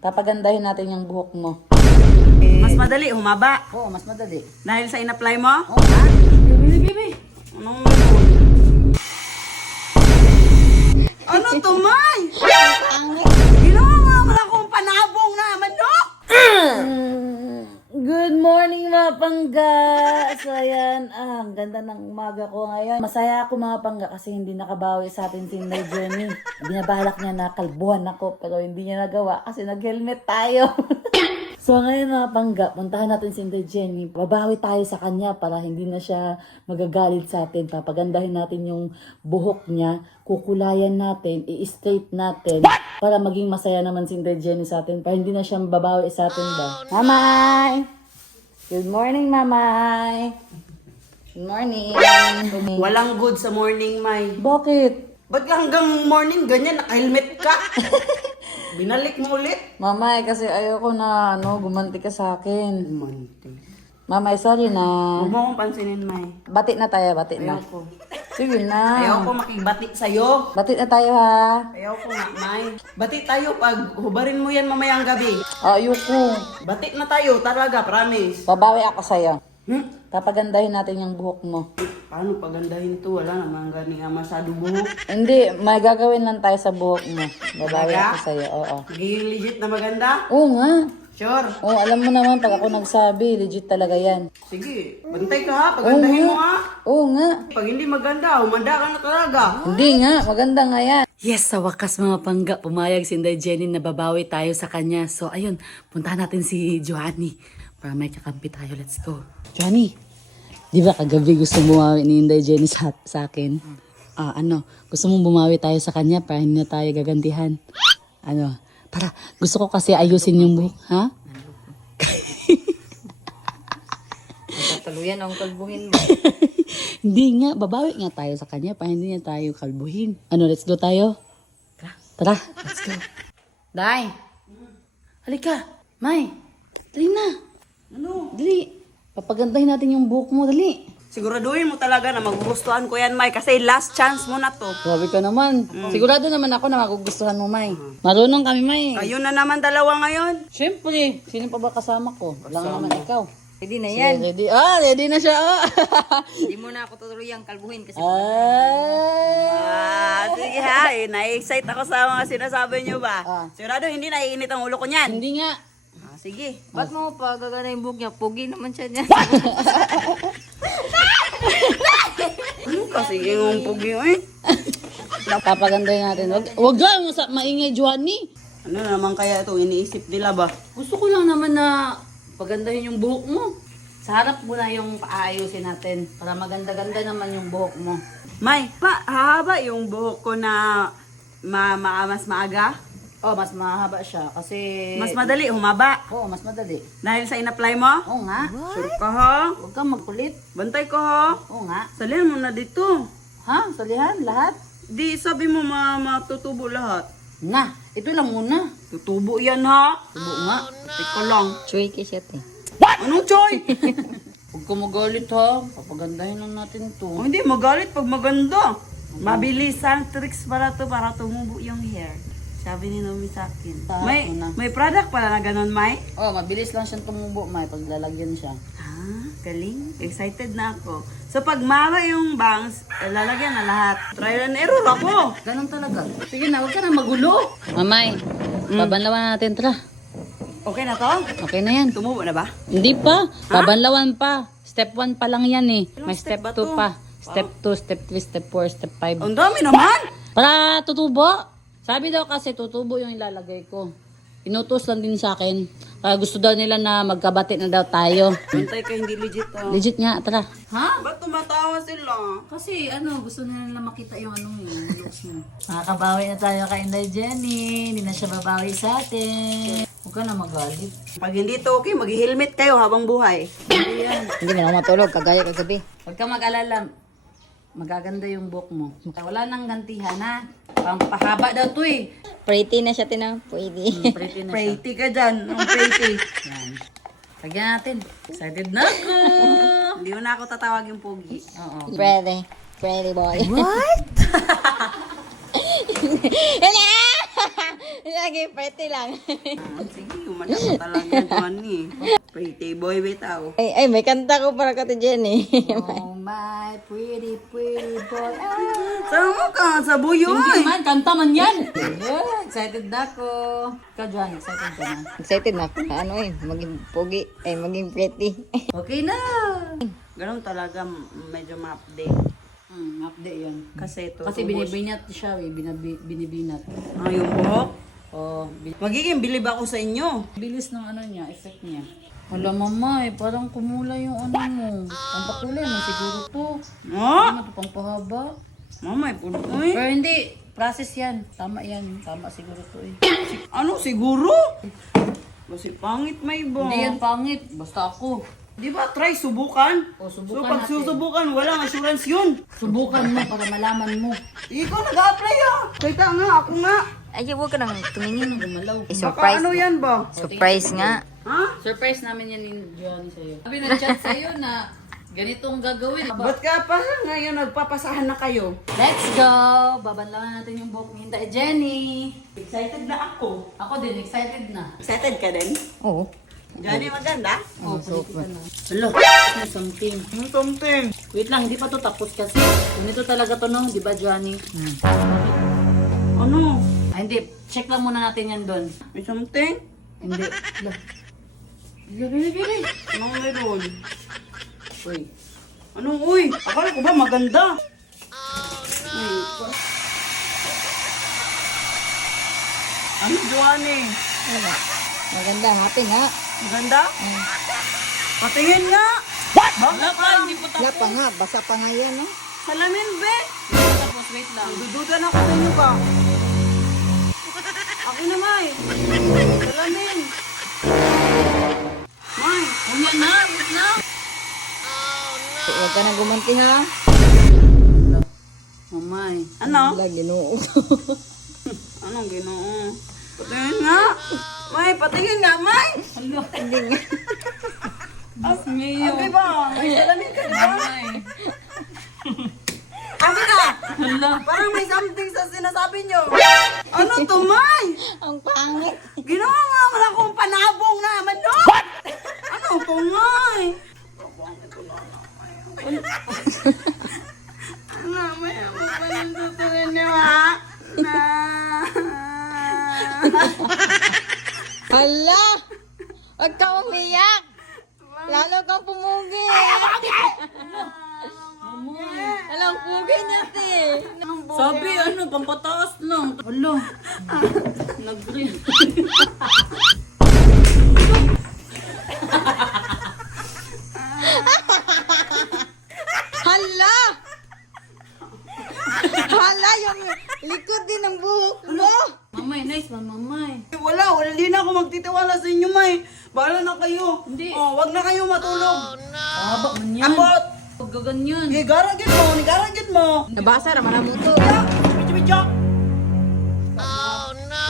Papagandahin natin yung buhok mo. Mas madali, humaba. Oo, mas madali. Dahil sa in-apply mo? Oo nga. Bibi. Anong ano to, May? Ginawa nga wala akong panabong naman, no? Good morning mga pangga! So ayan, ang ganda ng umaga ko ngayon. Masaya ako mga pangga kasi hindi nakabawi sa atin si Nay Jenny. Binabalak niya na kalbuhan ako pero hindi niya nagawa kasi nag-helmet tayo. So ngayon mga pangga, puntahan natin si Nay Jenny. Babawi tayo sa kanya para hindi na siya magagalit sa atin. Papagandahin natin yung buhok niya, kukulayan natin, i-straight natin para maging masaya naman si Nay Jenny sa atin. Para hindi na siya babawi sa atin ba. Mamay! Good morning, Mamay! Good morning! Walang good sa morning, May. Bakit? Ba't hanggang morning ganyan, naka-helmet ka? Binalik mo ulit? Mamay, kasi ayoko na gumanti ka sa akin. Umante. Mamay, sorry na. Huwag mo akong pansinin, May. Bati na tayo, bati na. Ayoko. Sige na. Ayoko makibati sa'yo. Bati na tayo ha. Ayoko nga, May. Bati tayo pag hubarin mo yan mamayang gabi. Ayoko. Bati na tayo, talaga, promise. Babawi ako sa'yo. Papagandahin Papagandahin natin yung buhok mo. Paano pagandahin to? Wala naman gani nga masyado buhok. Hindi, may gagawin lang tayo sa buhok mo. Babawi Talaga? ako sa'yo, oo. Magiging legit na maganda? Oo nga. Sure. Oo, alam mo naman, pag ako nagsabi, legit talaga yan. Sige, bantay ka ha, pagandahin mo ha. Oo nga. Pag hindi maganda, humanda ka na talaga. Hindi nga, maganda nga yan. Yes, sa wakas mga pangga, pumayag si Inday Jenny na babawi tayo sa kanya. So ayun, puntahan natin si Johnny para may kakampi tayo. Let's go. Johnny, di ba kagabi gusto bumawi ni Inday Jenny sa akin? Gusto mong bumawi tayo sa kanya para hindi na tayo gagantihan. Para gusto ko kasi ayusin yung buhok, ha? Tuluyan ang kalbuhin mo. Hindi nga, babawi nga tayo sa kanya para hindi niya tayo kalbuhin. Let's go tayo? Tara, let's go. Day! Halika! May! Dali na! Ano? Dali! Papagandahin natin yung buhok mo, dali! Siguraduhin mo talaga na magugustuhan ko yan, May, kasi last chance mo na to. Grabe ka naman. Sigurado naman ako na magugustuhan mo, May. Marunong kami, May. Kayo na naman dalawa ngayon. Siyempre, sino pa ba kasama ko? Wala nga naman ikaw. Pwede na Sige, yan. ready? Ready na siya, Hindi mo na ako tutuluyang kalbuhin kasi Sige ha, na-excite ako sa mga sinasabi nyo ba? Sigurado hindi naiinit ang ulo ko niyan. Hindi nga. Sige. ba't mo pa gagana yung buhok niya? Pugi naman siya niya. Ano kasi yung pugi mo eh? Papagandahin natin. Wag lang, maingay, Johnny. Ano naman kaya ito iniisip nila ba? Gusto ko lang naman na pagandahin yung buhok mo. Sa harap mo na yung paayusin natin para maganda-ganda naman yung buhok mo. May, hahaba yung buhok ko na mas maaga? Oh, mas mahaba siya kasi... Mas madali, humaba. Oo, mas madali. Dahil sa in-apply mo? Oo nga. Sure ka ha? Huwag kang magkulit. Bantay ko ha? Oo nga. Salihan mo na dito. Ha? Salihan? Lahat? Di sabi mo matutubo lahat. Na, ito lang muna. Tutubo yan ha? Tubo nga. Teka lang. Tricky siya te. Anong choy? Huwag ka magalit ha. Papagandahin lang natin to. Oh, hindi, magalit pag maganda. Mabilis ang tricks para to para tumubo yung hair. Sabi ni Nomi sa akin. May product pala na ganun, May? Oh, mabilis lang siyang tumubo, May, pag lalagyan siya. Galing. Excited na ako. So, pag mara yung bangs, lalagyan na lahat. Trial and error ako. Ganun talaga. Sige na, huwag ka na magulo. Mamay, babanlawan natin, tara. Okay na to? Okay na yan. Tumubo na ba? Hindi pa. Babanlawan pa. Step 1 pa lang yan eh. Ilang May step step ba 2 to? pa. Step 2, step 3, step 4, step 5. Ang dami naman! Para tutubo. Sabi daw kasi tutubo yung ilalagay ko. Inutos lang din sa akin. Kaya gusto daw nila na magkabati na daw tayo. Bantay ka, hindi legit to. Legit nga, tara. Ha? Ba't tumatawa sila? Kasi gusto nila makita yung looks mo. Makakabawi na tayo kay Inday Jenny. Hindi na siya babawi sa atin. Huwag ka na magalit. Pag hindi to okay, mag-helmet kayo habang buhay. Hindi na ako matulog, kagaya kagabi. Huwag ka mag-alala. Magaganda yung buhok mo. Wala nang gantihan ha. Pampahaba daw to eh. Pretty na siya tinang. Pwede. Pretty na siya. Pretty ka dyan. Ang pretty. Yan. Lagyan natin. Excited na ako. Hindi mo na ako tatawag yung pogi. Oo. Pretty. Pretty boy. Lagi, pretty lang. Sige, umana ko talaga naman eh. Pretty boy bitaw. Ay, may kanta ko para ka to Jenny. Oh my pretty pretty boy. Sama ka sa buyo Hindi eh. man, kanta man yan. Yeah, excited na ako. Ikaw, Johan, excited ka na. Excited na ako na ano maging pogi, maging pretty. Okay na. Ganun talaga medyo ma-update. Update yan. Kasi ito. Kasi binibinat siya, binibinat. Yung buhok. Oh, Magiging bilib ako sa inyo. bilis ng ano niya, effect niya. Wala mama parang kumula yung ano mo. Pampakulay mo siguro to. Oh, Ano to, pampahaba. mamay puno eh. Pero hindi, process yan. Tama yan. Tama siguro to eh. Ano siguro? Kasi pangit may bo. Hindi yan pangit. Basta ako. Di ba try subukan? O, So subukan pag natin. susubukan, walang assurance yun. Subukan mo para malaman mo. Ikaw nag-a-apply ah. Kita nga, ako nga. Ay, huwag ka nang tumingin. Gumalaw. Eh, Baka surprise. ano yan ba? Surprise nga. Ha? Surprise namin yan ni Johnny sa'yo. Sabi na-chat sa'yo na ganitong gagawin. Ba't ka pa ngayon nagpapasahan na kayo? Let's go! Babanlawan natin yung buhok ni Hinda Jenny. Excited na ako. Ako din, excited na. Excited ka din? Oo. Johnny, maganda? Oh, super. Hello, something. Ano something? Wait lang, hindi pa to tapos kasi. Kung ito talaga to no, di ba Johnny? Ano? Ay hindi, check lang muna natin yan doon. May something? Hindi. Hala. Bili. Anong meron? Uy. Anong uy? Akala ko ba maganda? Ay, ano Johnny? Wala. Maganda, happy nga. Maganda? Patingin nga! What? Wala pa, hindi po Wala pa nga, basa pa nga yan, no? Salamin, be! Tapos wait lang. Dududan ako sa inyo ba? Ako na, May. Salamin. May. Unya na, wait na. Huwag ka nang gumanti, ha? Mamay. Ano? Wala, ginoo. Anong ginoo? Patingin nga. May, patingin nga, May. Hala. Hindi nga. Diyos mio. Abi ba? May salamin ka, di ba? Mamay. Abi na! Hala. Parang may something sa sinasabi nyo. Ano to, May? Ang pangit. Ginawa mo naman akong panabong naman, no? What? Ano to, May? Ano, may ako pa nang tutuloy niyo, ha? Na... Hala! Huwag ka umiyak! Lalo kang pumugi! Alam, pugi niya, te! Sabi ano, pampataas lang. Hala. Nag-green. Hala! Hala, yung likod din ng buhok mo! Mamay, nice man, mamay. Wala, hindi na ako magtitiwala sa inyo, May. Bahala na kayo. Hindi. Oh, wag na kayo matulog. Haba man yan. Abot! Huwag gaganyan. Igaragin mo, nigaragin mo. Nabasa naman ang buto. Bidyo, bidyo. Oh, no!